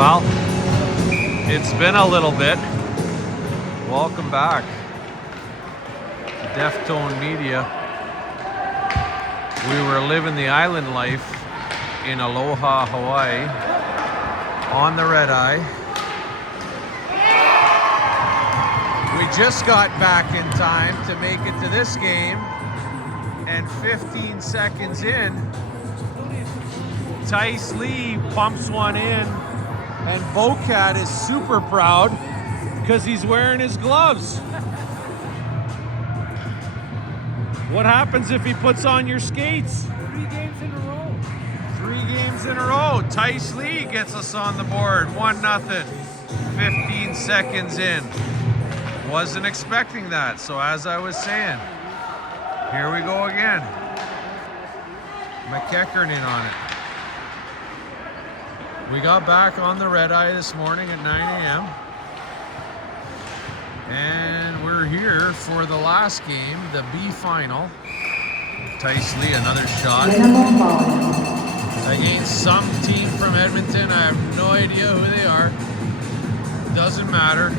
Well, it's been a little bit. Welcome back. Deftone Media. We were living the island life in Aloha, Hawaii, on the red eye. We just got back in time to make it to this game, and 15 seconds in, Tice Lee pumps one in, and Bocat is super proud because he's wearing his gloves. What happens if he puts on your skates? 3 games in a row. 3 games in a row. Tice Lee gets us on the board. 1-0. 15 seconds in. Wasn't expecting that. So as I was saying, here we go again. McKnight in on it. We got back on the red eye this morning at 9 a.m. And we're here for the last game, the B final. Tice Lee, another shot. Against some team from Edmonton. I have no idea who they are. Doesn't matter.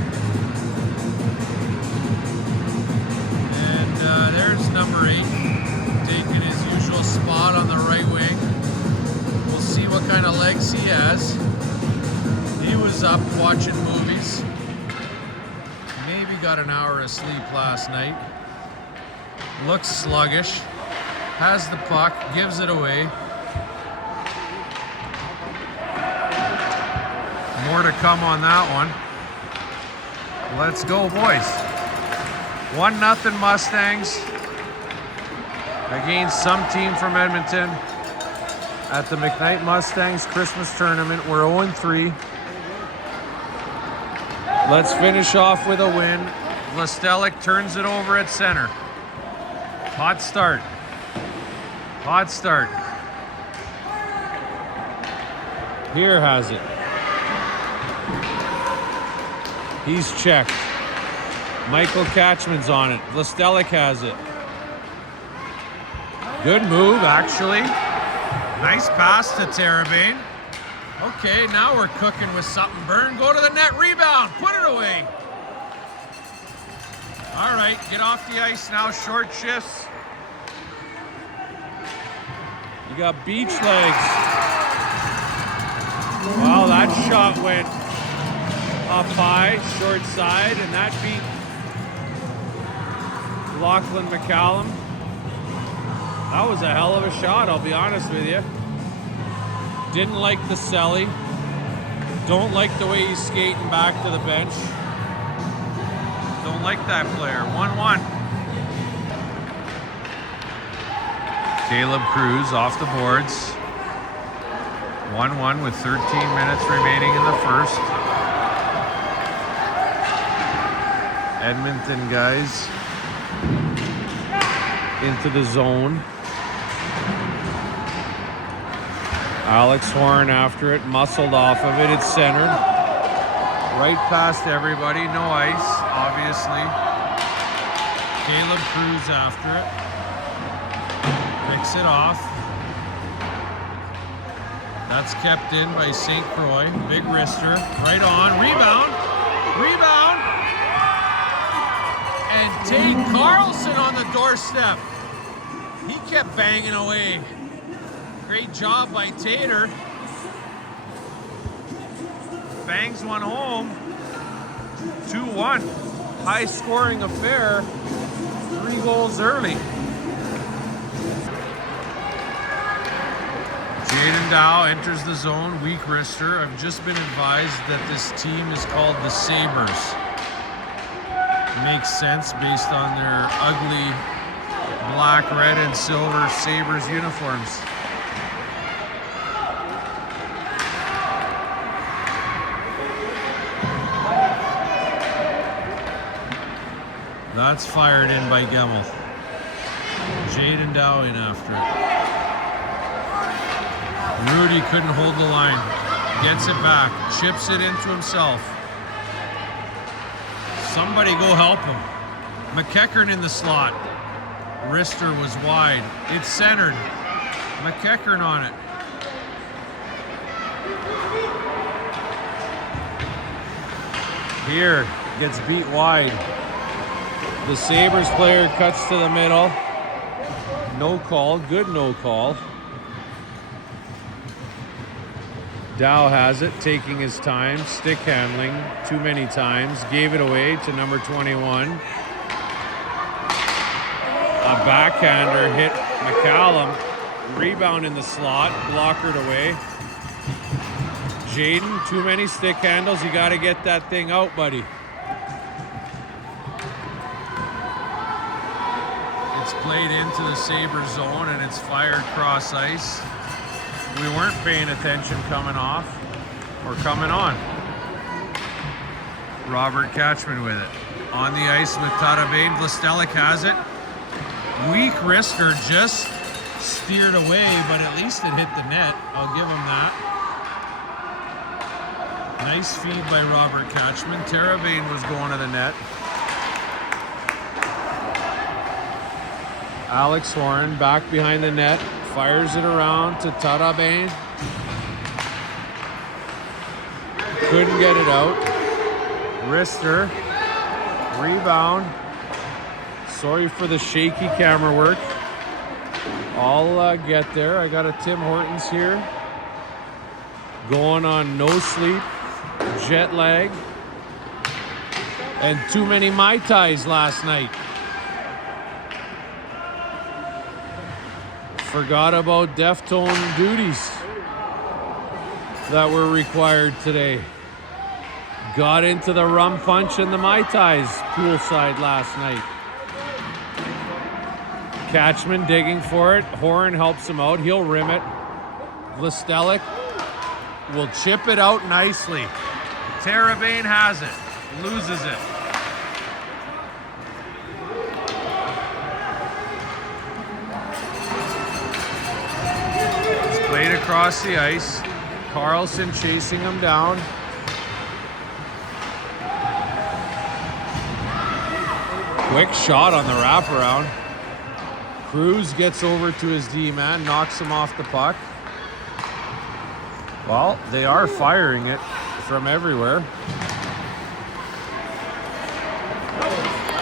And there's number 8, taking his usual spot on the right wing. We'll see what kind of legs he has. He was up watching movies. Maybe got an hour of sleep last night. Looks sluggish. Has the puck, gives it away. More to come on that one. Let's go, boys. 1-0 Mustangs against some team from Edmonton at the McKnight Mustangs Christmas tournament. We're 0-3. Let's finish off with a win. Vlastelik turns it over at center. Hot start. Hot start. Here has it. He's checked. Michael Catchman's on it. Vlastelik has it. Good move, actually. Nice pass to Terabane. Okay, now we're cooking with something. Burn, go to the net, rebound, put it away. All right, get off the ice now, short shifts. You got beach legs. Wow, that shot went up high, short side, and that beat Lachlan McCallum. That was a hell of a shot, I'll be honest with you. Didn't like the celly. Don't like the way he's skating back to the bench. Don't like that player. 1-1. Caleb Cruz off the boards. 1-1 with 13 minutes remaining in the first. Edmonton guys into the zone. Alex Horn after it, muscled off of it, it's centered. Right past everybody, no ice, obviously. Caleb Cruz after it. Picks it off. That's kept in by St. Croix. Big wrister, right on, rebound, rebound. And Tate Carlson on the doorstep. He kept banging away. Great job by Tater. Bangs one home. 2-1. High scoring affair. 3 goals early. Jaden Dow enters the zone. Weak wrister. I've just been advised that this team is called the Sabres. Makes sense based on their ugly black, red, and silver Sabres uniforms. That's fired in by Gemmel. Jaden Dow in after it. Rudy couldn't hold the line. Gets it back. Chips it into himself. Somebody go help him. McKnight in the slot. Wrister was wide. It's centered. McKnight on it. Here, gets beat wide. The Sabres player cuts to the middle. No call, good no call. Dow has it, taking his time, stick handling too many times. Gave it away to number 21. A backhander hit McCallum. Rebound in the slot, blockered away. Jaden, too many stick handles. You got to get that thing out, buddy. It's played into the Sabres zone and it's fired cross ice. We weren't paying attention coming off or coming on. Robert Catchman with it. On the ice with Tarabane. Vlastelik has it. Weak wrister, just steered away, but at least it hit the net. I'll give him that. Nice feed by Robert Catchman. Tarabane was going to the net. Alex Horan back behind the net. Fires it around to Tarabane. Couldn't get it out. Wrister. Rebound. Sorry for the shaky camera work. I'll get there. I got a Tim Hortons here. Going on no sleep, jet lag, and too many Mai Tais last night. Forgot about Deftone duties that were required today. Got into the rum punch and the Mai Tais poolside last night. Catchman digging for it. Horan helps him out. He'll rim it. Vlastelik will chip it out nicely. Tarabane has it. Loses it. It's played across the ice. Carlson chasing him down. Quick shot on the wraparound. Cruz gets over to his D-man, knocks him off the puck. Well, they are firing it from everywhere.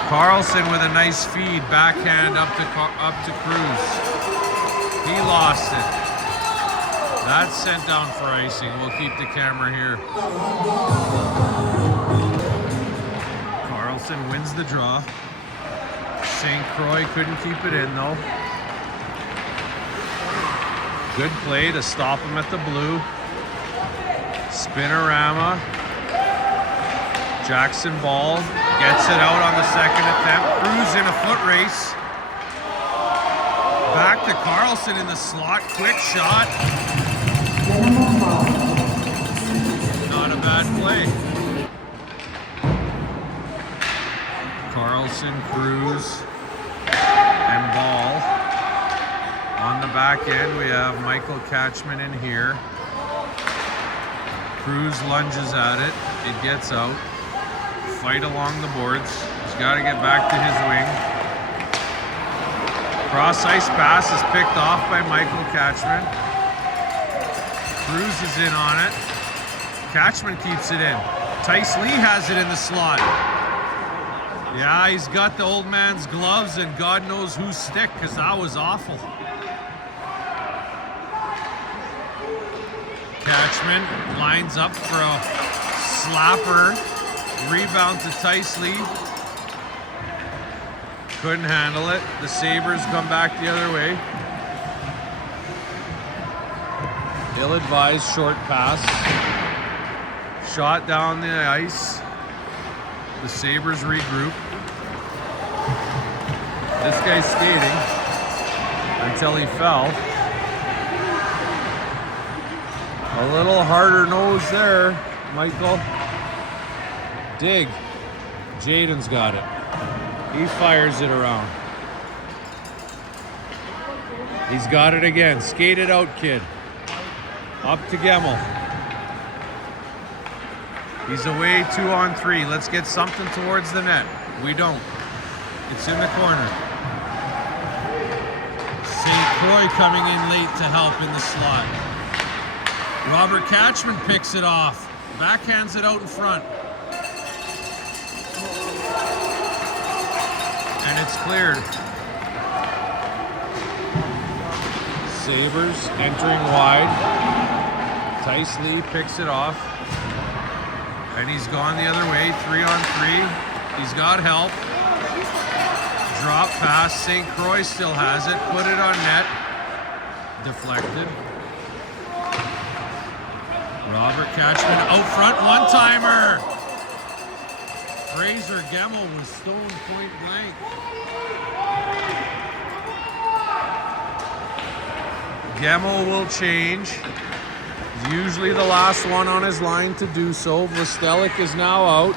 Carlson with a nice feed, backhand up to Cruz. He lost it. That's sent down for icing. We'll keep the camera here. Carlson wins the draw. St. Croix couldn't keep it in though. Good play to stop him at the blue. Spinorama. Jackson Ball gets it out on the second attempt. Cruz in a foot race. Back to Carlson in the slot. Quick shot. Not a bad play. Carlson, Cruz, and Ball. On the back end, we have Michael Catchman in here. Cruz lunges at it. It gets out. Fight along the boards. He's got to get back to his wing. Cross ice pass is picked off by Michael Catchman. Cruz is in on it. Catchman keeps it in. Tice Lee has it in the slot. Yeah, he's got the old man's gloves and God knows whose stick, because that was awful. Catchman lines up for a slapper. Rebound to Tice Lee. Couldn't handle it. The Sabres come back the other way. Ill-advised short pass. Shot down the ice. The Sabres regroup. This guy's skating until he fell. A little harder nose there, Michael. Dig. Jaden's got it. He fires it around. He's got it again. Skate it out, kid. Up to Gemmel. He's away 2-on-3. Let's get something towards the net. We don't. It's in the corner. St. Croix coming in late to help in the slot. Robert Catchman picks it off. Backhands it out in front. And it's cleared. Sabres entering wide. Tice Lee picks it off. And he's gone the other way, 3-on-3. He's got help. Drop pass, St. Croix still has it. Put it on net. Deflected. Robert Catchman out front, one-timer. Fraser Gemmell was stoned point blank. Gemmell will change. He's usually the last one on his line to do so. Vostelic is now out.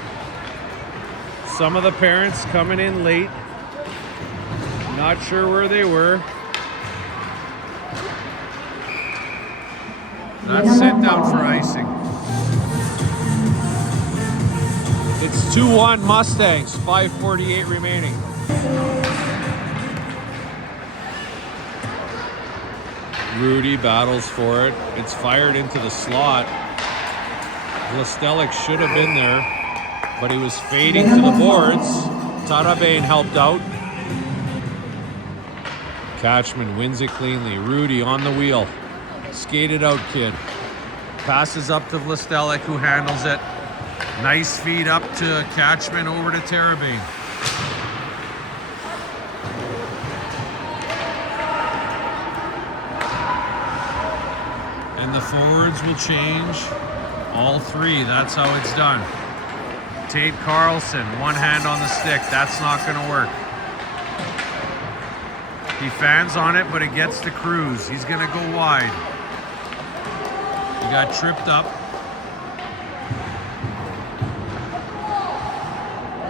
Some of the parents coming in late. Not sure where they were. That's sent down for icing. It's 2-1 Mustangs, 5:48 remaining. Rudy battles for it. It's fired into the slot. Vostelic should have been there, but he was fading to the boards. Tarabane helped out. Catchman wins it cleanly. Rudy on the wheel. Skated out, kid. Passes up to Vostelic, who handles it. Nice feed up to Catchman over to Tarabane. And the forwards will change. All three, that's how it's done. Tate Carlson, one hand on the stick. That's not going to work. He fans on it, but it gets to Cruz. He's going to go wide. He got tripped up.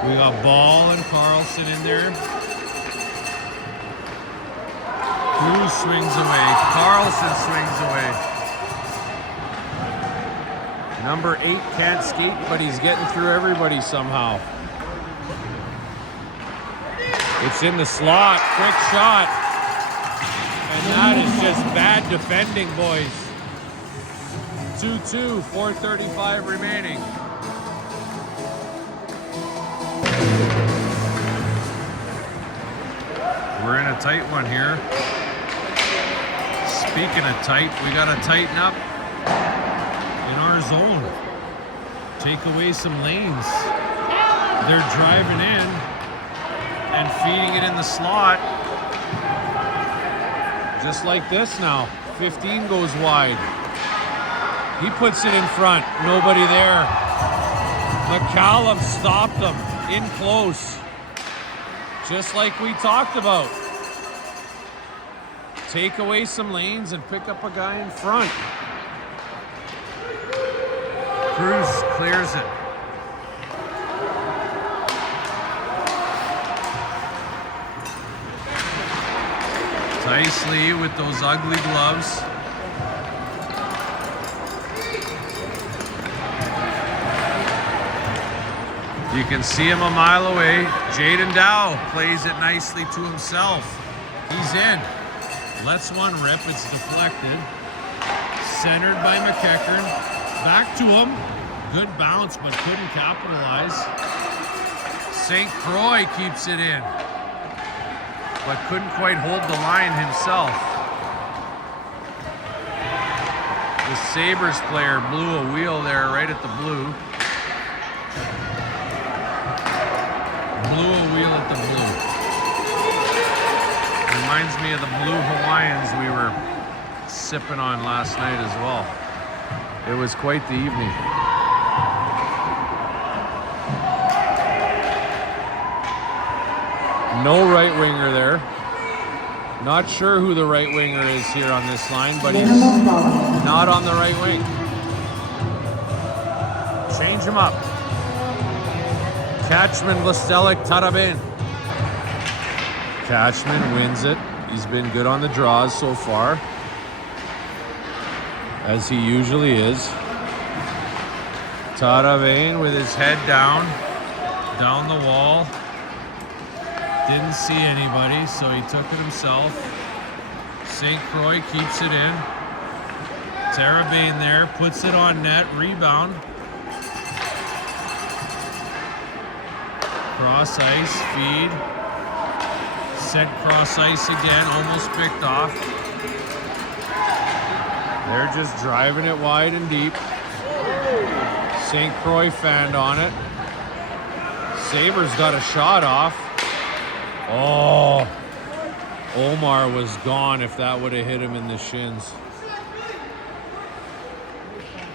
We got Ball and Carlson in there. Cruz swings away. Carlson swings away. Number 8 can't skate, but he's getting through everybody somehow. It's in the slot. Quick shot. And that is just bad defending, boys. 2-2, 4:35 remaining. We're in a tight one here. Speaking of tight, we got to tighten up in our zone. Take away some lanes. They're driving in and feeding it in the slot. Just like this now. 15 goes wide. He puts it in front. Nobody there. McCallum stopped them in close. Just like we talked about. Take away some lanes and pick up a guy in front. Cruz clears it. Tice Lee with those ugly gloves. You can see him a mile away. Jaden Dow plays it nicely to himself. He's in. Lets one rip. It's deflected. Centered by McEachern. Back to him. Good bounce, but couldn't capitalize. St. Croix keeps it in, but couldn't quite hold the line himself. The Sabres player blew a wheel there right at the blue. Blew a wheel at the blue. Reminds me of the blue Hawaiians we were sipping on last night as well. It was quite the evening. No right winger there. Not sure who the right winger is here on this line, but he's not on the right wing. Change him up. Catchman, Vostelic, Tarabin. Catchman wins it. He's been good on the draws so far, as he usually is. Tarabin with his head down the wall. Didn't see anybody, so he took it himself. St. Croix keeps it in. Tarabin there, puts it on net, rebound. Cross ice, feed. Sent cross ice again, almost picked off. They're just driving it wide and deep. St. Croix fanned on it. Sabres got a shot off. Oh, Omar was gone if that would have hit him in the shins.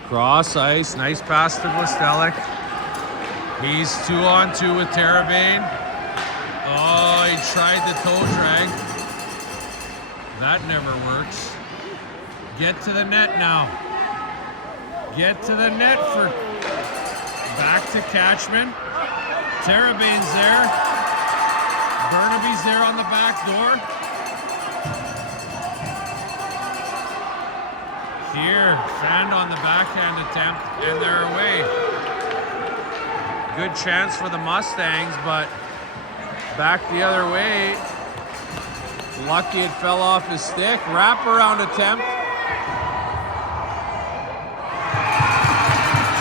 Cross ice, nice pass to Blestelik. He's 2-on-2 with Terabane. Oh, he tried the toe drag. That never works. Get to the net now. Get to the net for back to Catchman. Terabane's there. Burnaby's there on the back door. Here, fanned on the backhand attempt, and they're away. Good chance for the Mustangs, but back the other way. Lucky it fell off his stick. Wraparound attempt.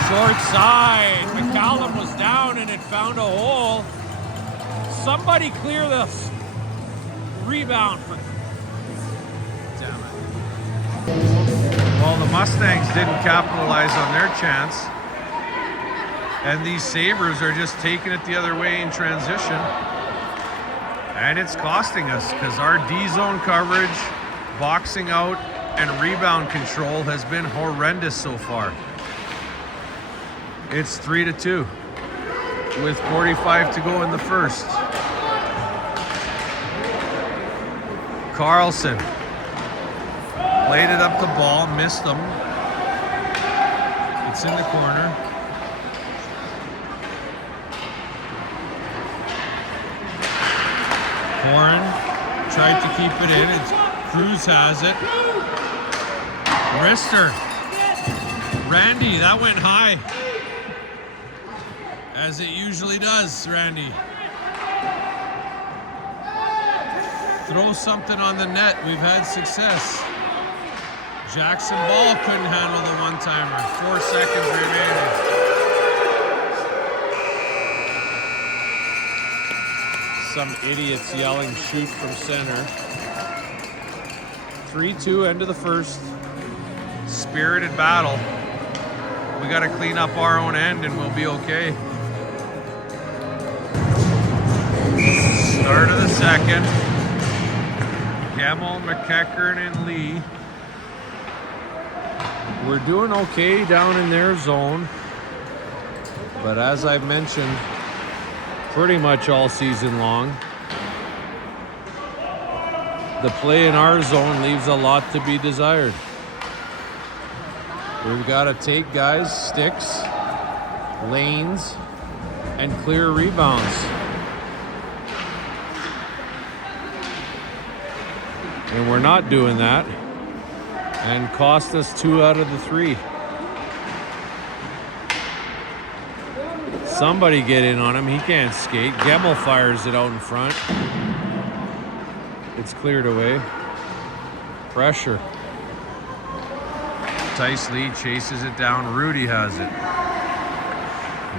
Short side. McCallum was down and it found a hole. Somebody clear this rebound for... Damn it. Well, the Mustangs didn't capitalize on their chance. And these Sabres are just taking it the other way in transition. And it's costing us because our D-zone coverage, boxing out, and rebound control has been horrendous so far. It's 3-2 with 45 to go in the first. Carlson played it up the ball, missed them. It's in the corner. Warren tried to keep it in. Cruz has it. Wrister. Randy, that went high. As it usually does, Randy. Throw something on the net. We've had success. Jackson Ball couldn't handle the one-timer. 4 seconds remaining. Some idiots yelling shoot from center. 3-2, end of the first. Spirited battle. We got to clean up our own end and we'll be okay. Start of the second. Gemmell, McEachern, and Lee. We're doing okay down in their zone. But as I've mentioned pretty much all season long, the play in our zone leaves a lot to be desired. We've got to take guys, sticks, lanes, and clear rebounds. And we're not doing that. And cost us 2 out of the 3. Somebody get in on him. He can't skate. Gemmell fires it out in front. It's cleared away. Pressure. Tice Lee chases it down. Rudy has it.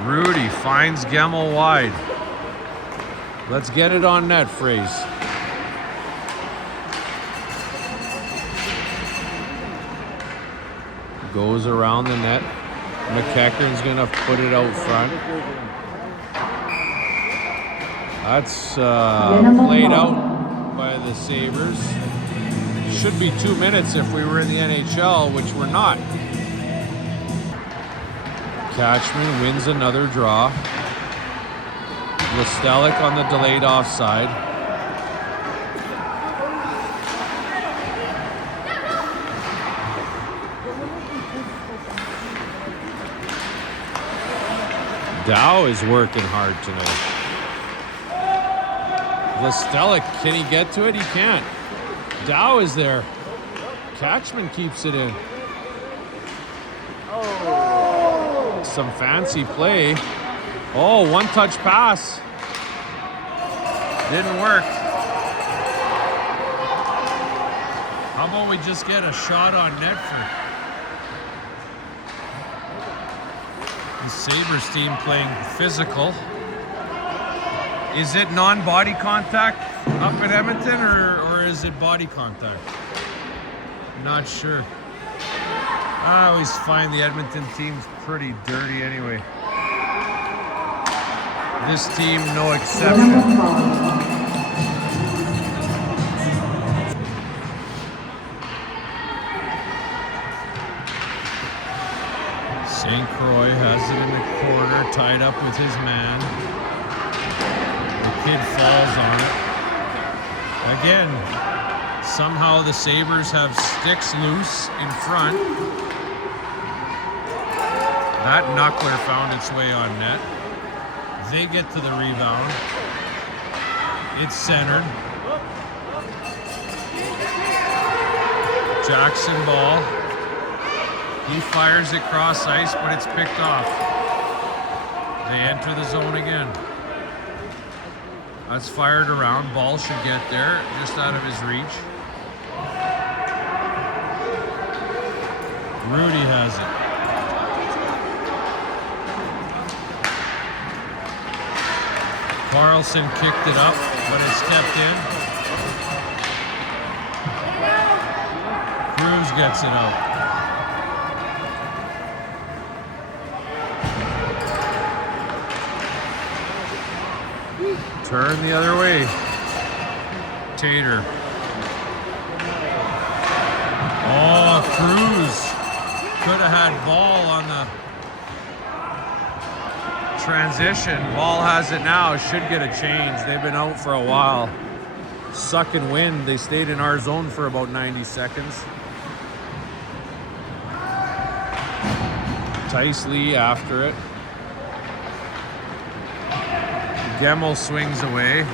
Rudy finds Gemmell wide. Let's get it on net, Fraze. Goes around the net. McEachern's gonna put it out front. That's played out by the Sabres. Should be 2 minutes if we were in the NHL, which we're not. Catchman wins another draw. Blestelik on the delayed offside. Dow is working hard tonight. Blestelik, can he get to it? He can't. Dow is there. Catchman keeps it in. Oh. Some fancy play. Oh, one-touch pass. Didn't work. How about we just get a shot on net for the Sabres team playing physical. Is it non-body contact up at Edmonton, or is it body contact? Not sure. I always find the Edmonton team's pretty dirty anyway. This team, no exception. St. Croix has it in the corner, tied up with his man. The kid falls on it. Again, somehow the Sabres have sticks loose in front. That knuckler found its way on net. They get to the rebound. It's centered. Jackson ball. He fires it cross ice, but it's picked off. They enter the zone again. That's fired around. Ball should get there, just out of his reach. Rudy has it. Carlson kicked it up, but it's kept in. Cruz gets it out. Turn the other way. Tater. Oh, Cruz could have had ball on the transition. Ball has it now. Should get a change. They've been out for a while. Sucking wind. They stayed in our zone for about 90 seconds. Tice Lee after it. Gemmel swings away.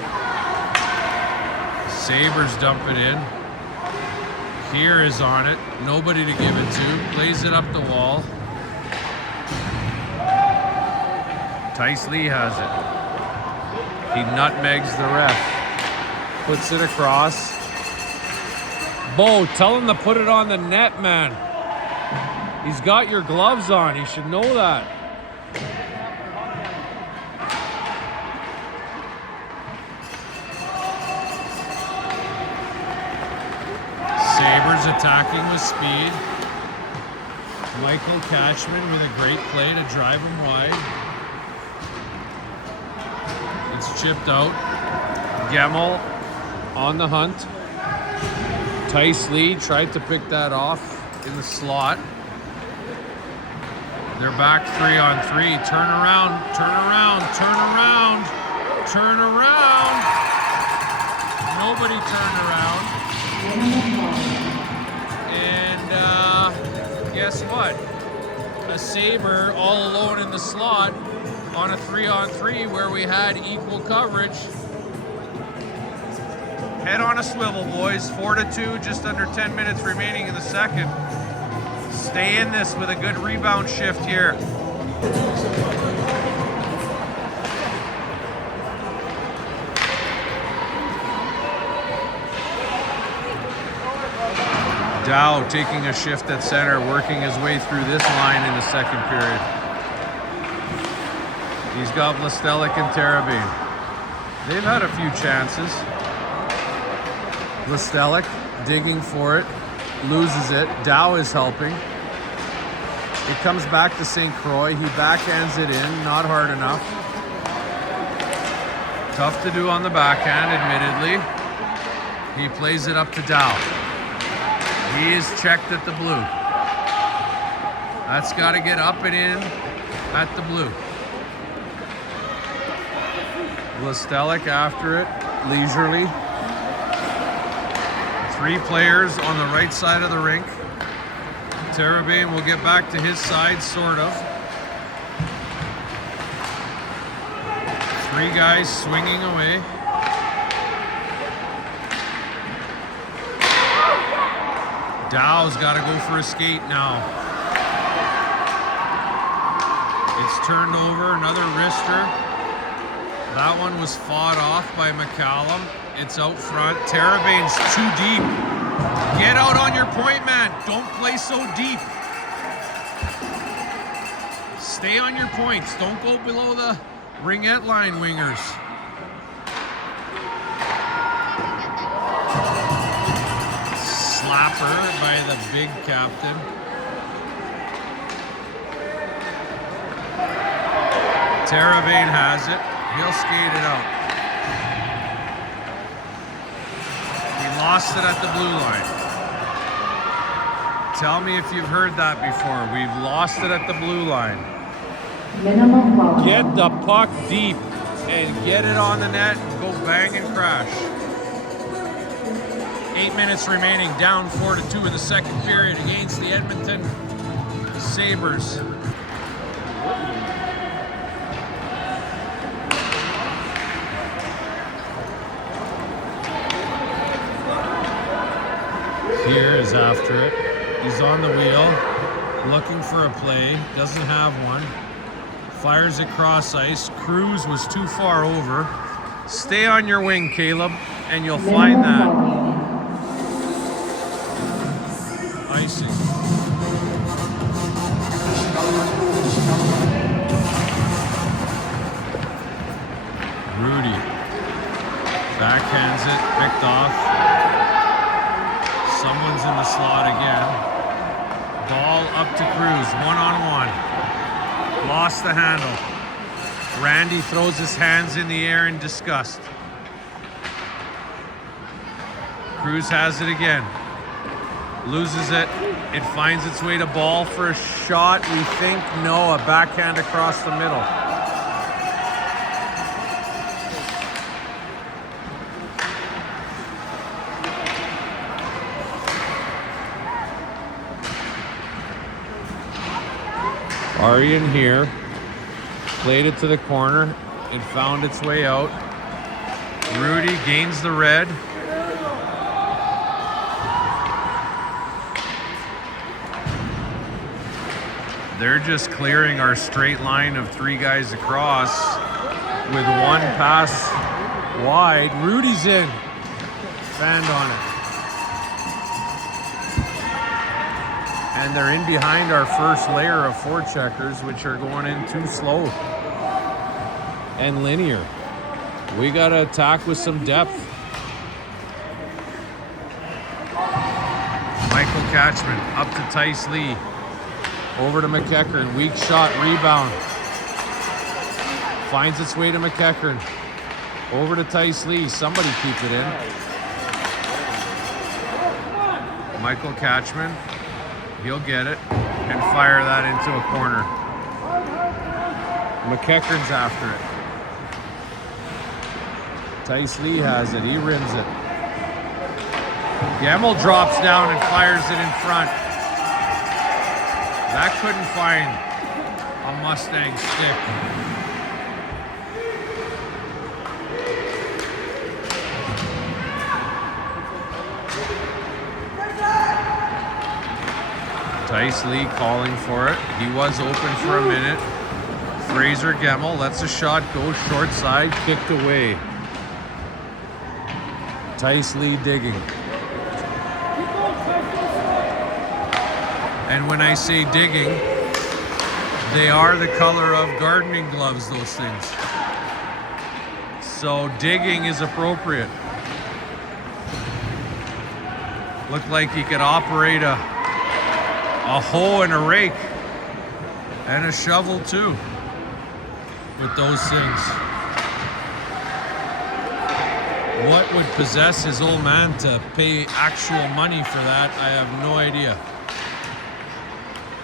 Sabres dump it in. Here is on it. Nobody to give it to. Plays it up the wall. Tice Lee has it. He nutmegs the ref. Puts it across. Bo, tell him to put it on the net, man. He's got your gloves on. He should know that. Sabres attacking with speed. Michael Cashman with a great play to drive him wide. It's chipped out. Gemmel on the hunt. Tice Lee tried to pick that off in the slot. They're back 3-on-3. Turn around, turn around, turn around, turn around. Nobody turned around. And guess what? A Sabre all alone in the slot on a 3-on-3 where we had equal coverage. Head on a swivel, boys. 4-2, just under 10 minutes remaining in the second. Stay in this with a good rebound shift here. Dow taking a shift at center, working his way through this line in the second period. He's got Vlastelik and Terabin. They've had a few chances. Vlastelik digging for it, loses it. Dow is helping. It comes back to St. Croix. He backhands it in, not hard enough. Tough to do on the backhand, admittedly. He plays it up to Dow. He is checked at the blue. That's got to get up and in at the blue. Vlastelik after it, leisurely. 3 players on the right side of the rink. Terabin will get back to his side, sort of. 3 guys swinging away. Dow's got to go for a skate now. It's turned over, another wrister. That one was fought off by McCallum. It's out front. Terabin's too deep. Get out on your point, man. Don't play so deep. Stay on your points. Don't go below the ringette line, wingers. slapper by the big captain. Teravain has it. He'll skate it out. He lost it at the blue line. Tell me if you've heard that before. We've lost it at the blue line. Get the puck deep and get it on the net and go bang and crash. 8 minutes remaining, down 4-2 in the second period against the Edmonton Sabres. Here is after it. He's on the wheel, looking for a play, doesn't have one. Fires it cross ice. Cruz was too far over. Stay on your wing, Caleb, and you'll find that. Icing. Rudy backhands it, picked off. Someone's in the slot again. Ball up to Cruz, one-on-one. Lost the handle. Randy throws his hands in the air in disgust. Cruz has it again. Loses it. It finds its way to ball for a shot. We think no, a backhand across the middle. Arian here, played it to the corner. It found its way out. Rudy gains the red. They're just clearing our straight line of three guys across with one pass wide. Rudy's in. Fanned on it. And they're in behind our first layer of forecheckers, which are going in too slow and linear. We got to attack with some depth. Michael Catchman up to Tice Lee. Over to McEachern. Weak shot, rebound. Finds its way to McEachern. Over to Tice Lee. Somebody keep it in. Michael Catchman. He'll get it and fire that into a corner. McEachern's after it. Tice Lee has it. He rims it. Gemmell drops down and fires it in front. That couldn't find a Mustang stick. Tice Lee calling for it. He was open for a minute. Fraser Gemmell lets a shot go short side, kicked away. Tice Lee digging. And when I say digging, they are the color of gardening gloves, those things. So digging is appropriate. Looked like he could operate a hoe and a rake and a shovel too with those things. What would possess his old man to pay actual money for that? I have no idea.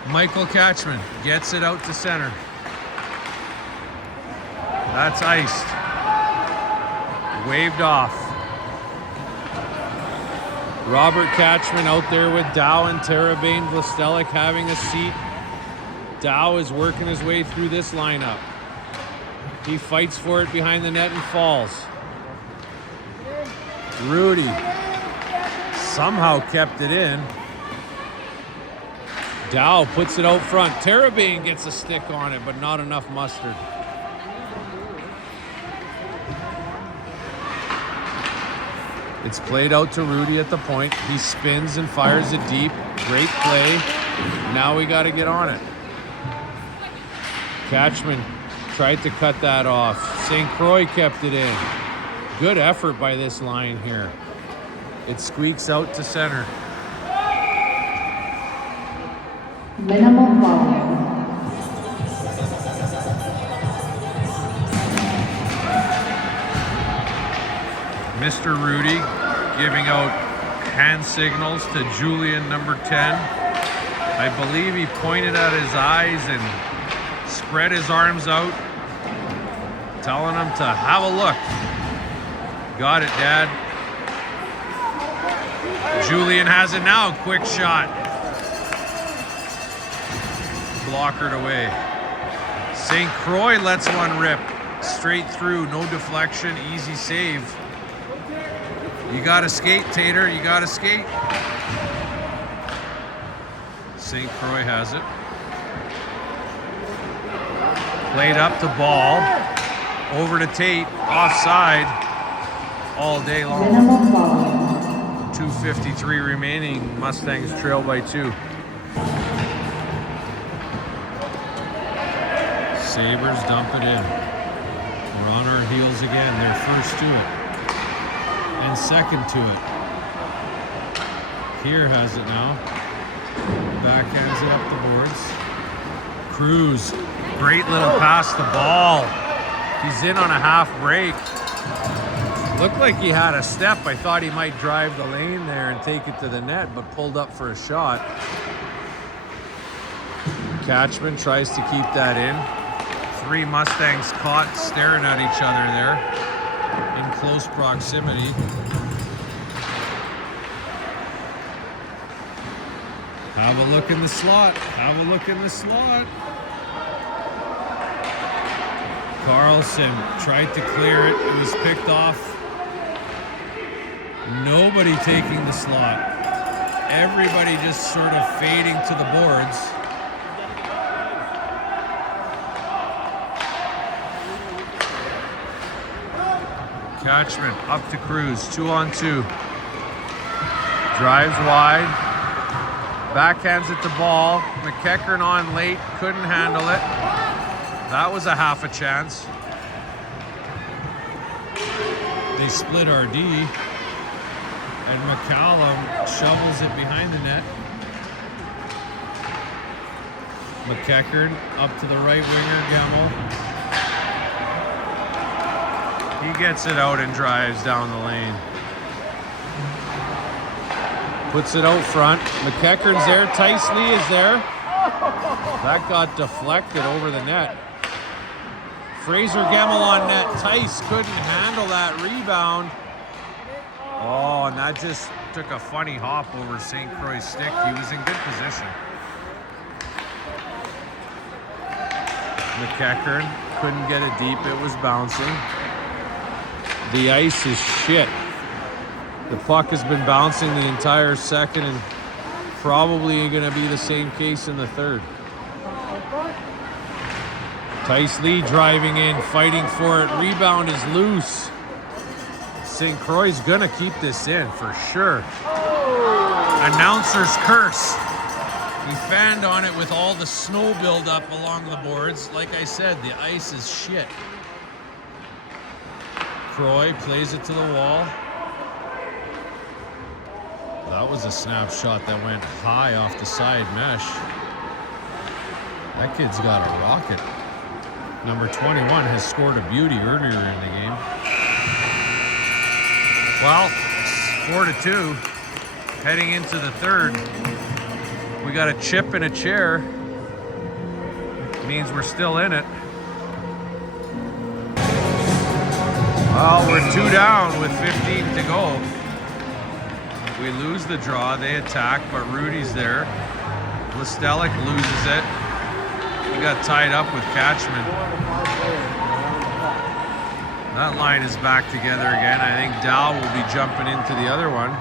Michael Catchman gets it out to center. That's iced. Waved off. Robert Catchman out there with Dow and Teravain Vlastelic having a seat. Dow is working his way through this lineup. He fights for it behind the net and falls. Rudy somehow kept it in. Dow puts it out front. Teravain gets a stick on it, but not enough mustard. It's played out to Rudy at the point. He spins and fires it deep. Great play. Now we got to get on it. Catchman tried to cut that off. St. Croix kept it in. Good effort by this line here. It squeaks out to center. Minimal volume. Mr. Rudy giving out hand signals to Julian, number 10. I believe he pointed at his eyes and spread his arms out, telling him to have a look. Got it, Dad. Julian has it now. Quick shot. Blockered away. St. Croix lets one rip. Straight through, no deflection, easy save. You gotta skate, Tater, you gotta skate. St. Croix has it. Played up to Ball. Over to Tate, offside all day long. 2:53 remaining, Mustangs trail by 2. Sabres dump it in. We're on our heels again, they're first to it. And second to it. Here has it now. Backhands it up the boards. Cruz, great little pass the Ball. He's in on a half break. Looked like he had a step. I thought he might drive the lane there and take it to the net, but pulled up for a shot. Catchman tries to keep that in. 3 Mustangs caught staring at each other there in close proximity. Have a look in the slot. Have a look in the slot. Carlson tried to clear it. It was picked off. Nobody taking the slot. Everybody just sort of fading to the boards. Catchman up to Cruz, 2-on-2. Drives wide. Backhands at the Ball. McKnight on late, couldn't handle it. That was a half a chance. They split RD. And McCallum shovels it behind the net. McKnight up to the right winger, Gemmel. He gets it out and drives down the lane. Puts it out front. McKnicker's there. Tice Lee is there. That got deflected over the net. Fraser Gemmel on net. Tice couldn't handle that rebound. Oh, and that just took a funny hop over St. Croix's stick. He was in good position. McKnight couldn't get it deep. It was bouncing. The ice is shit. The puck has been bouncing the entire second and probably going to be the same case in the third. Tice Lee driving in, fighting for it. Rebound is loose. St. Croix's going to keep this in for sure. Announcer's curse. We fanned on it with all the snow buildup along the boards. Like I said, the ice is shit. Croix plays it to the wall. That was a snapshot that went high off the side mesh. That kid's got a rocket. Number 21 has scored a beauty earlier in the game. Well, it's 4-2. Heading into the third. We got a chip and a chair. Means we're still in it. Well, we're 2 down with 15 to go. We lose the draw, they attack, but Rudy's there. Listelic loses it. He got tied up with Catchman. That line is back together again. I think Dow will be jumping into the other one.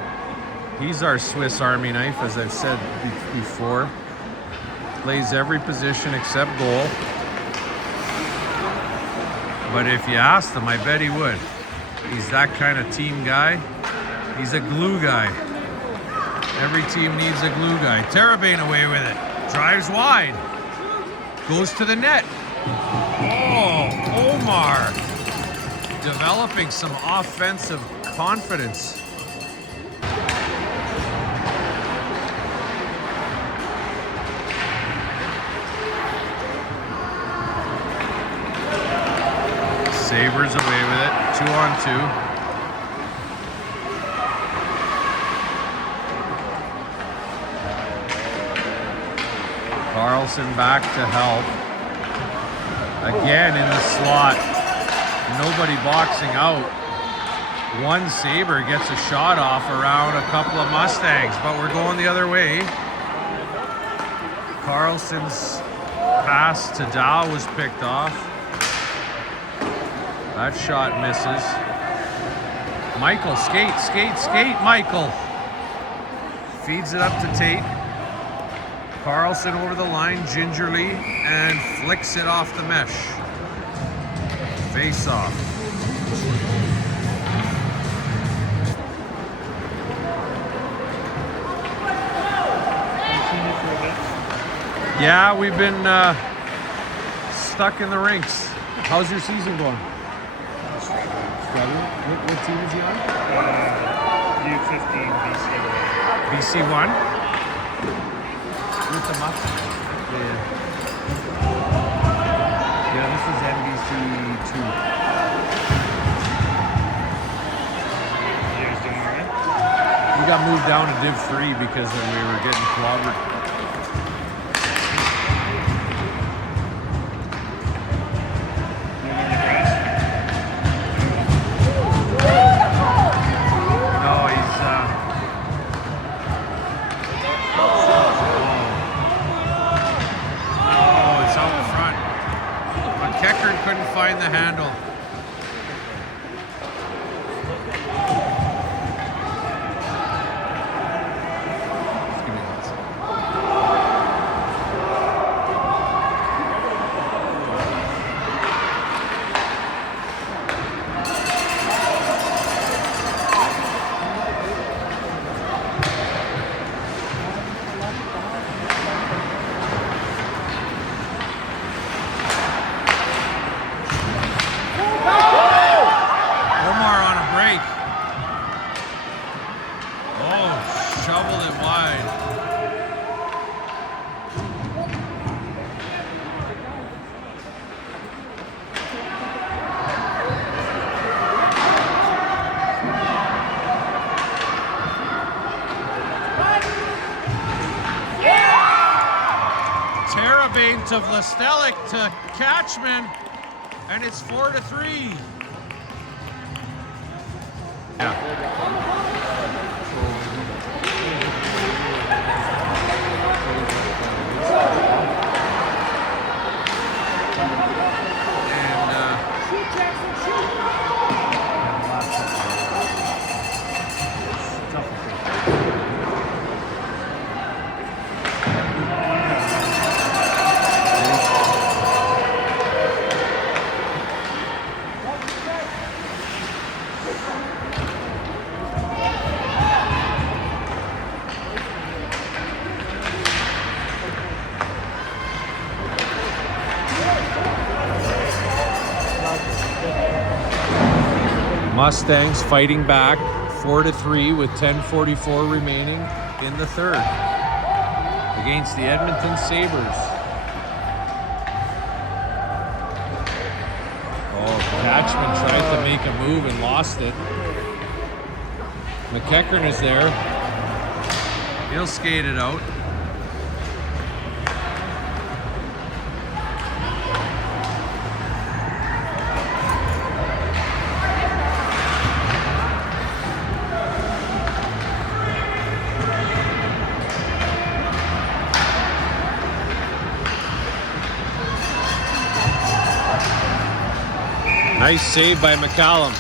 He's our Swiss Army knife, as I've said before. Plays every position except goal. But if you asked him, I bet he would. He's that kind of team guy. He's a glue guy. Every team needs a glue guy. Terabane away with it. Drives wide. Goes to the net. Oh, Omar. Developing some offensive confidence. Sabres away with it, 2-on-2. Carlson back to help. Again in the slot. Nobody boxing out. One Sabre gets a shot off around a couple of Mustangs, but we're going the other way. Carlson's pass to Dow was picked off. That shot misses. Michael, skate, skate, skate, Michael. Feeds it up to Tate. Carlson over the line gingerly and flicks it off the mesh. Face off. Yeah, we've been stuck in the rinks. How's your season going? What team is he on? U15 BC1. BC1? With the Mustangs? Yeah, this is NBC2. You guys doing alright? We got moved down to Div 3 because we were getting clobbered. Couldn't find the handle. Shoveled it wide. Terabane to Vlastelik to Catchman, and it's 4-3. Yeah. Mustangs fighting back 4-3 with 10:44 remaining in the third against the Edmonton Sabres. Oh, Catchman tried to make a move and lost it. McKnight is there. He'll skate it out. Nice save by McCallum.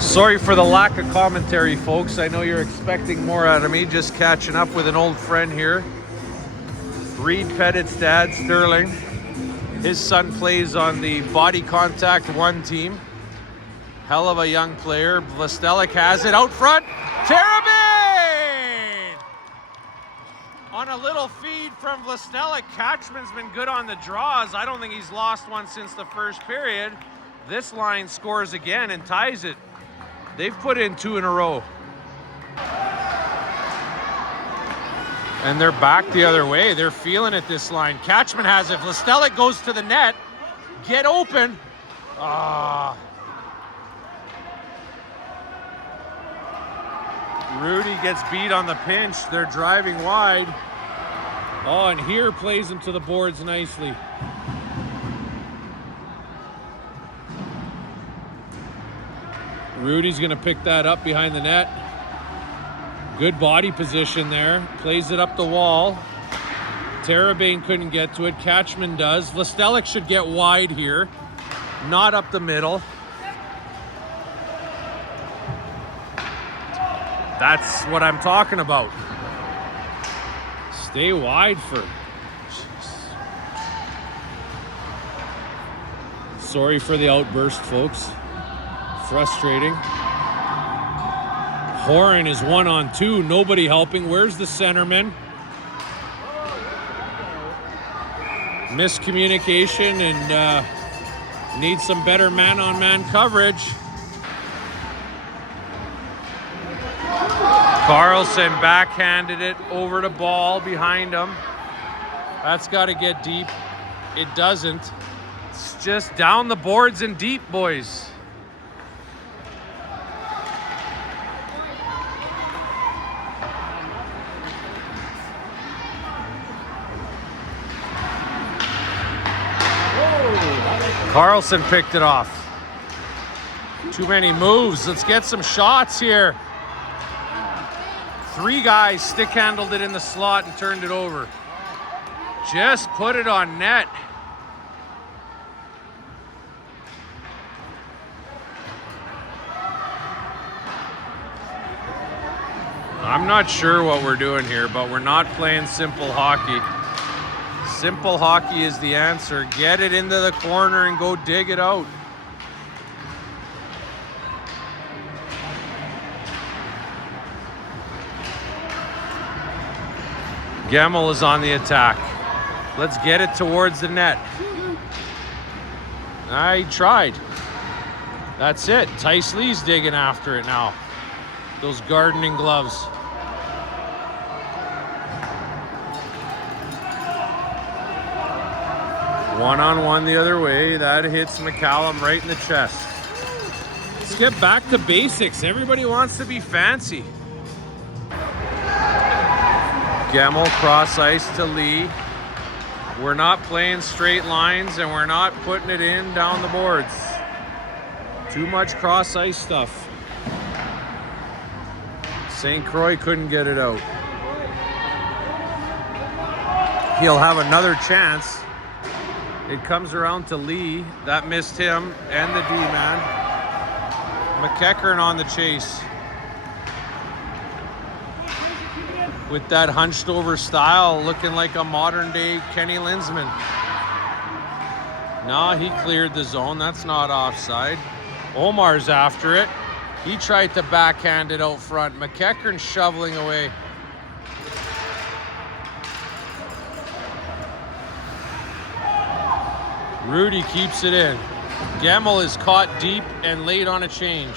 Sorry for the lack of commentary, folks. I know you're expecting more out of me, just catching up with an old friend here. Reed Pettit's dad, Sterling. His son plays on the body contact 1 team. Hell of a young player. Vlastelic has it out front. Terabin! On a little feed from Vlastelic. Catchman's been good on the draws. I don't think he's lost one since the first period. This line scores again and ties it. They've put in 2 in a row. And they're back the other way. They're feeling it, this line. Catchman has it. Vlastelic goes to the net. Get open. Ah. Rudy gets beat on the pinch. They're driving wide. Oh, and here plays him to the boards nicely. Rudy's going to pick that up behind the net. Good body position there. Plays it up the wall. Terabin couldn't get to it. Catchman does. Vlastelic should get wide here. Not up the middle. That's what I'm talking about. Stay wide for... Sorry for the outburst, folks. Frustrating. Horan is 1-on-2. Nobody helping. Where's the centerman? Miscommunication and needs some better man-on-man coverage. Carlson backhanded it over to Ball behind him. That's got to get deep. It doesn't. It's just down the boards and deep, boys. Carlson picked it off. Too many moves. Let's get some shots here. 3 guys stick-handled it in the slot and turned it over. Just put it on net. I'm not sure what we're doing here, but we're not playing simple hockey. Simple hockey is the answer. Get it into the corner and go dig it out. Gemmel is on the attack. Let's get it towards the net. I tried. That's it. Tice Lee's digging after it now. Those gardening gloves. One-on-one the other way. That hits McCallum right in the chest. Let's get back to basics. Everybody wants to be fancy. Gemmel cross ice to Lee. We're not playing straight lines and we're not putting it in down the boards. Too much cross ice stuff. St. Croix couldn't get it out. He'll have another chance. It comes around to Lee. That missed him and the D-man. McEachern on the chase. With that hunched over style, looking like a modern day Kenny Linsman. No, he cleared the zone. That's not offside. Omar's after it. He tried to backhand it out front. McEachern shoveling away. Rudy keeps it in. Gemmel is caught deep and late on a change.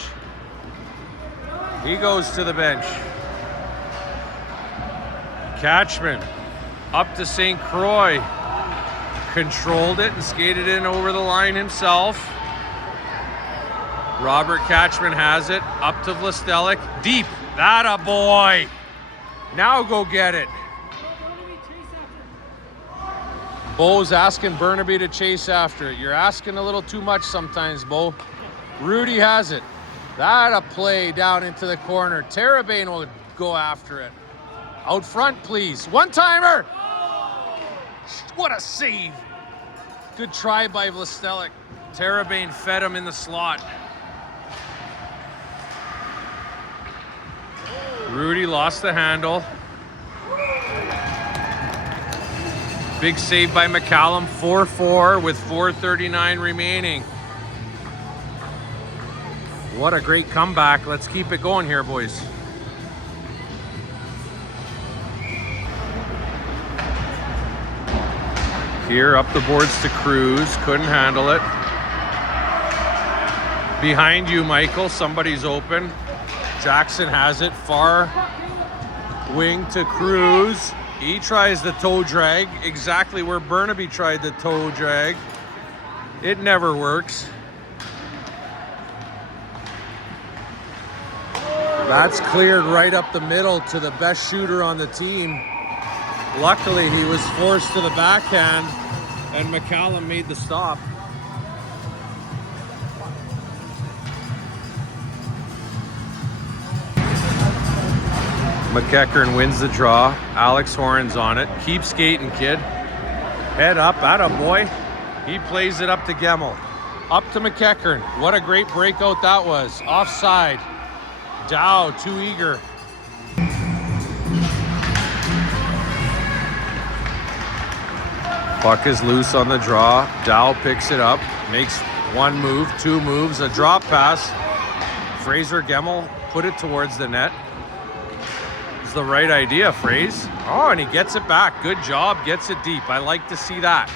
He goes to the bench. Catchman up to St. Croix. Controlled it and skated in over the line himself. Robert Catchman has it. Up to Vlastelic. Deep. That a boy. Now go get it. Bo's asking Burnaby to chase after it. You're asking a little too much sometimes, Bo. Rudy has it. That a play down into the corner. Terabin will go after it. Out front, please. One-timer. What a save. Good try by Vlastelic. Terabin fed him in the slot. Rudy lost the handle. Big save by McCallum, 4-4 with 4:39 remaining. What a great comeback. Let's keep it going here, boys. Here, up the boards to Cruz. Couldn't handle it. Behind you, Michael. Somebody's open. Jackson has it. Far wing to Cruz. He tries the toe drag. Exactly where Burnaby tried the toe drag. It never works. That's cleared right up the middle to the best shooter on the team. Luckily, he was forced to the backhand, and McCallum made the stop. McEachern wins the draw. Alex Horan's on it. Keep skating, kid. Head up, atta boy. He plays it up to Gemmel. Up to McEachern. What a great breakout that was. Offside. Dow, too eager. Puck is loose on the draw. Dow picks it up. Makes one move, two moves, a drop pass. Fraser Gemmel put it towards the net. It's the right idea, Fraser. Oh, and he gets it back. Good job, gets it deep. I like to see that.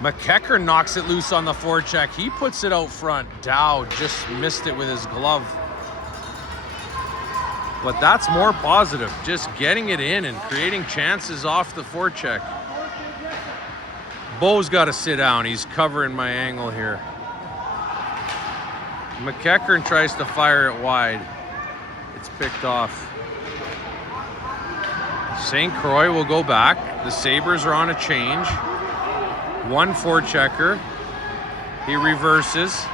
McEachern knocks it loose on the forecheck. He puts it out front. Dow just missed it with his glove. But that's more positive. Just getting it in and creating chances off the forecheck. Bo's got to sit down. He's covering my angle here. McEachern tries to fire it wide. It's picked off. St. Croix will go back. The Sabres are on a change. One forechecker. He reverses.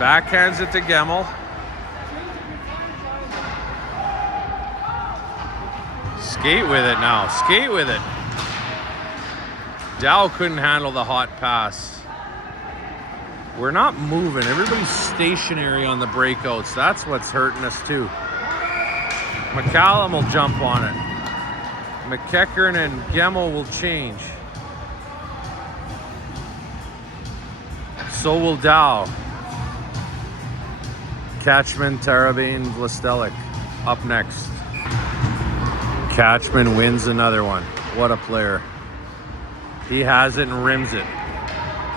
Backhands it to Gemmel. Skate with it now. Skate with it. Dow couldn't handle the hot pass. We're not moving. Everybody's stationary on the breakouts. That's what's hurting us too. McCallum will jump on it. McEachern and Gemmel will change. So will Dow. Catchman, Tarabane, Vlastelik up next. Catchman wins another one. What a player. He has it and rims it.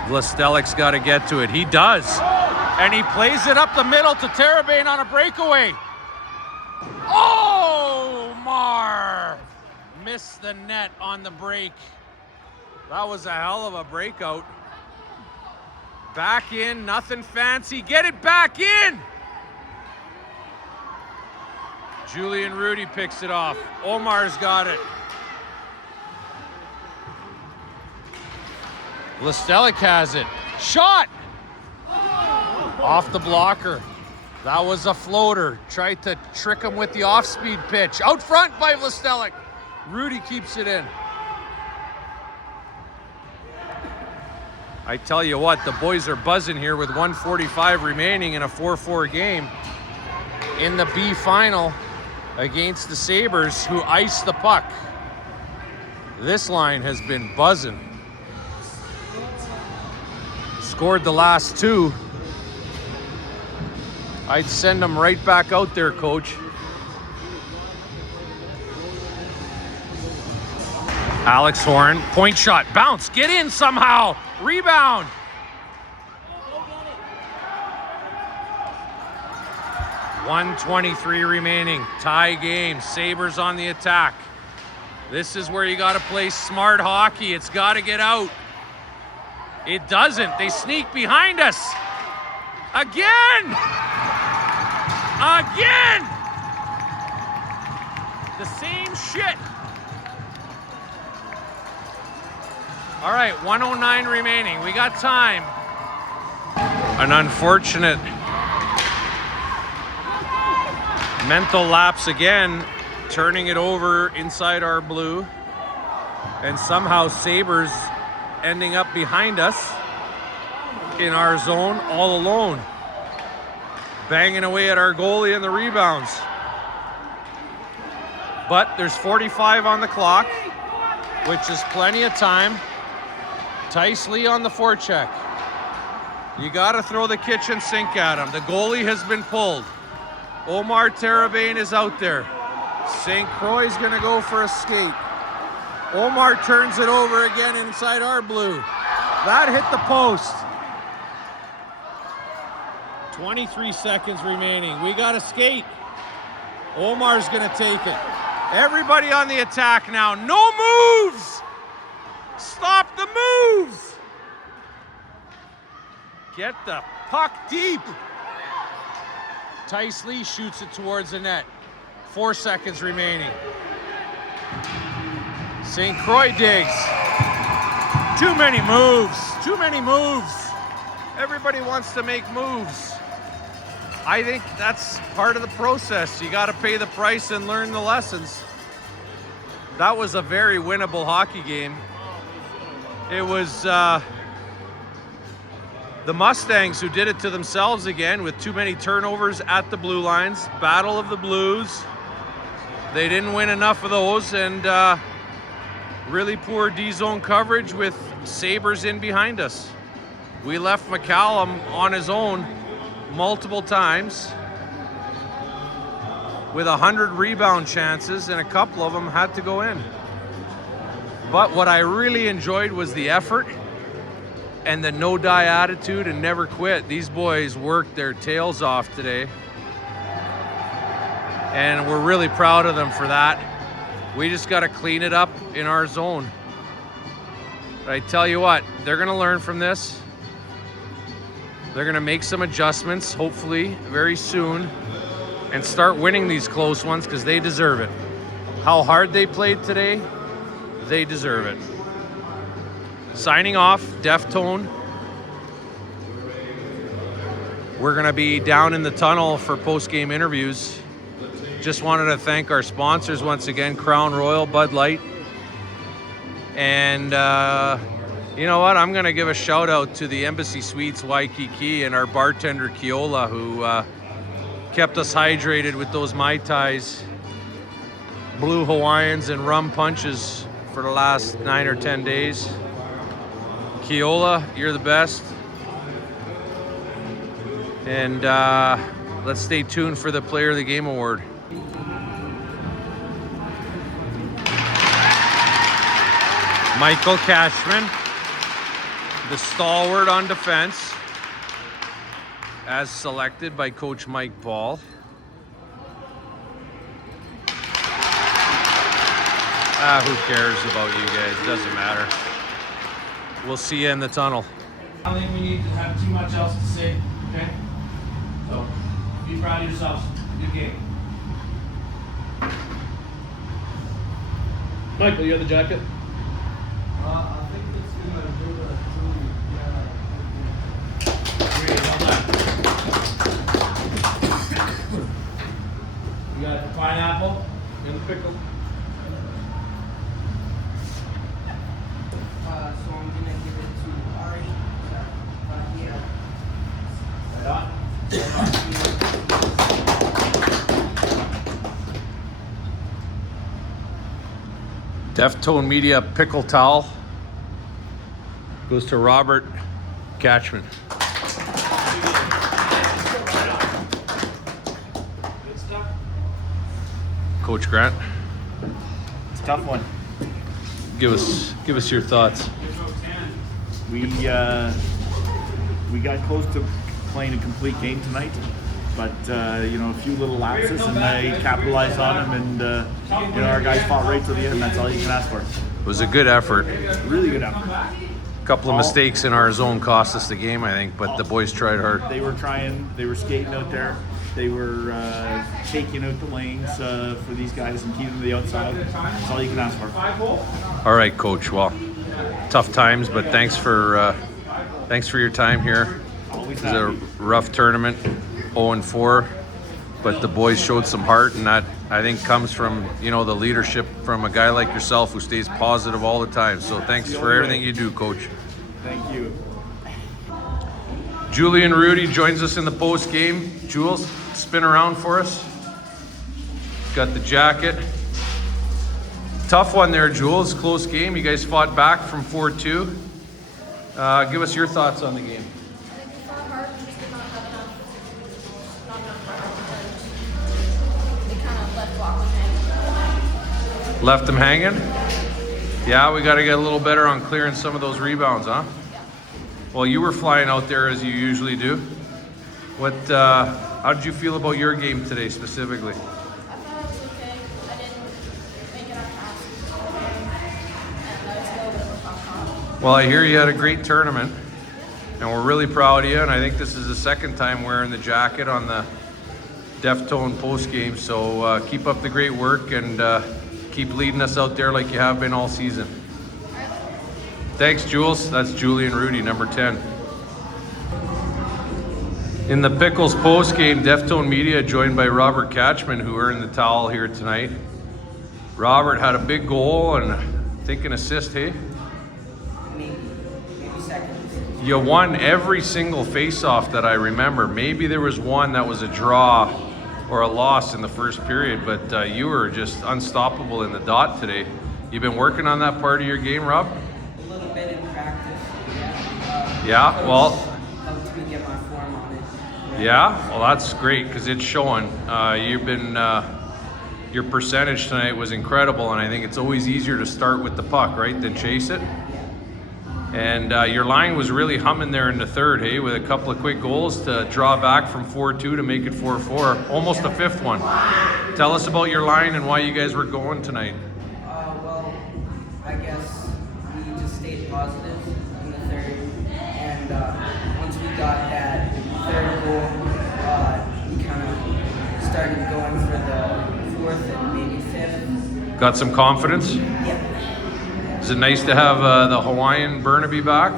Vlastelik's got to get to it. He does. And he plays it up the middle to Tarabane on a breakaway. Oh, Mar! Missed the net on the break. That was a hell of a breakout. Back in, nothing fancy. Get it back in! Julian Rudy picks it off. Omar's got it. Vlastelik has it. Shot! Off the blocker. That was a floater. Tried to trick him with the off-speed pitch. Out front by Vlastelik. Rudy keeps it in. I tell you what, the boys are buzzing here with 1:45 remaining in a 4-4 game in the B final against the Sabres, who iced the puck. This line has been buzzing. Scored the last two. I'd send them right back out there, coach. Alex Horan, point shot, bounce, get in somehow, rebound. .123 remaining, tie game, Sabres on the attack. This is where you gotta play smart hockey. It's gotta get out. It doesn't, they sneak behind us. Again! Again! The same shit. All right, 1:09 remaining. We got time. An unfortunate mental lapse again, turning it over inside our blue. And somehow Sabres ending up behind us in our zone all alone. Banging away at our goalie and the rebounds. But there's 45 on the clock, which is plenty of time. Tice Lee on the forecheck. You got to throw the kitchen sink at him. The goalie has been pulled. Omar Terabane is out there. St. Croix's going to go for a skate. Omar turns it over again inside our blue. That hit the post. 23 seconds remaining. We got a skate. Omar's going to take it. Everybody on the attack now. No moves! Stop the moves! Get the puck deep. Tice Lee shoots it towards the net. 4 seconds remaining. St. Croix digs. Too many moves. Too many moves. Everybody wants to make moves. I think that's part of the process. You got to pay the price and learn the lessons. That was a very winnable hockey game. It was the Mustangs who did it to themselves again with too many turnovers at the blue lines. Battle of the Blues. They didn't win enough of those, and really poor D-zone coverage with Sabres in behind us. We left McCallum on his own multiple times with 100 rebound chances, and a couple of them had to go in. But what I really enjoyed was the effort and the no-die attitude and never quit. These boys worked their tails off today, and we're really proud of them for that. We just got to clean it up in our zone. But I tell you what, they're going to learn from this. They're going to make some adjustments, hopefully, very soon, and start winning these close ones because they deserve it. How hard they played today, they deserve it. Signing off, Deftone. We're going to be down in the tunnel for post-game interviews. Just wanted to thank our sponsors once again, Crown Royal, Bud Light. And you know what? I'm going to give a shout out to the Embassy Suites Waikiki and our bartender Keola, who kept us hydrated with those Mai Tais, Blue Hawaiians, and rum punches for the last 9 or 10 days. Keola, you're the best. And let's stay tuned for the Player of the Game Award. Michael Cashman, the stalwart on defense, as selected by Coach Mike Paul. Who cares about you guys? Doesn't matter. We'll see you in the tunnel. I don't think we need to have too much else to say, okay? So, be proud of yourselves. Good game. Michael, you have the jacket? I think it's gonna do Great, well done. You got the pineapple and the pickle. So I'm gonna give it to Ari. Yeah. Right on. Deftone Media pickle towel goes to Robert Catchman. Good stuff. Coach Grant, It's a tough one. give us your thoughts. We got close to playing a complete game tonight, but you know, a few little lapses, and they capitalized on them, and you know, our guys fought right to the end. That's all you can ask for. It was a good effort. Really good effort. A couple of mistakes in our zone cost us the game, I think, but the boys tried hard. They were trying. They were skating out there. They were taking out the lanes for these guys and keeping them to the outside. That's all you can ask for. All right, Coach. Well, tough times, but thanks for your time here. Always It was a happy. rough tournament, 0-4, but the boys showed some heart, and that I think comes from, you know, the leadership from a guy like yourself who stays positive all the time. So thanks for everything you do, Coach. Thank you. Julian Rudy joins us in the post game. Jules, spin around for us. Got the jacket. Tough one there, Jules. Close game. You guys fought back from 4-2. Give us your thoughts on the game. I think we fought hard, we just did not have enough they kind of left Walker hanging. Left them hanging? Yeah, we got to get a little better on clearing some of those rebounds, huh? Yeah. Well, you were flying out there as you usually do. How did you feel about your game today specifically? I thought it was okay. I didn't make enough passes. And I was still a bit of a tough shot. Well, I hear you had a great tournament, and we're really proud of you. And I think this is the second time wearing the jacket on the Deftone post game. So keep up the great work and keep leading us out there like you have been all season. Thanks, Jules. That's Julie and Rudy, number 10. In the Pickles post game, Deftone Media joined by Robert Catchman, who earned the towel here tonight. Robert had a big goal and I think an assist, hey? Maybe seconds. You won every single face-off that I remember. Maybe there was one that was a draw or a loss in the first period, but you were just unstoppable in the dot today. You've been working on that part of your game, Rob? A little bit in practice. Yeah. Yeah, Coach well, helped me get my form on it. yeah, well, that's great because it's showing. You've been, your percentage tonight was incredible, and I think it's always easier to start with the puck, right, than chase it. And your line was really humming there in the third, hey, with a couple of quick goals to draw back from 4-2 to make it 4-4, almost a fifth one. Tell us about your line and why you guys were going tonight. Well, I guess we just stayed positive in the third, and once we got that third goal, we kind of started going for the fourth and maybe fifth. Got some confidence? Yeah. Is it nice to have the Hawaiian Burnaby back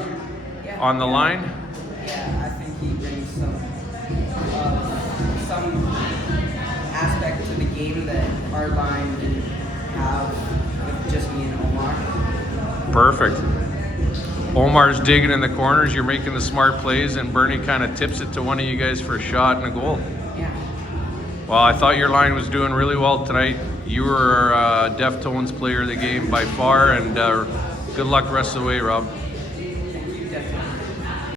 Yeah. on the line? Yeah, I think he brings some aspect to the game that our line didn't have with just me and Omar. Perfect. Omar's digging in the corners, you're making the smart plays, and Bernie kind of tips it to one of you guys for a shot and a goal. Yeah. Well, I thought your line was doing really well tonight. You were Deftones player of the game by far, and good luck the rest of the way, Rob.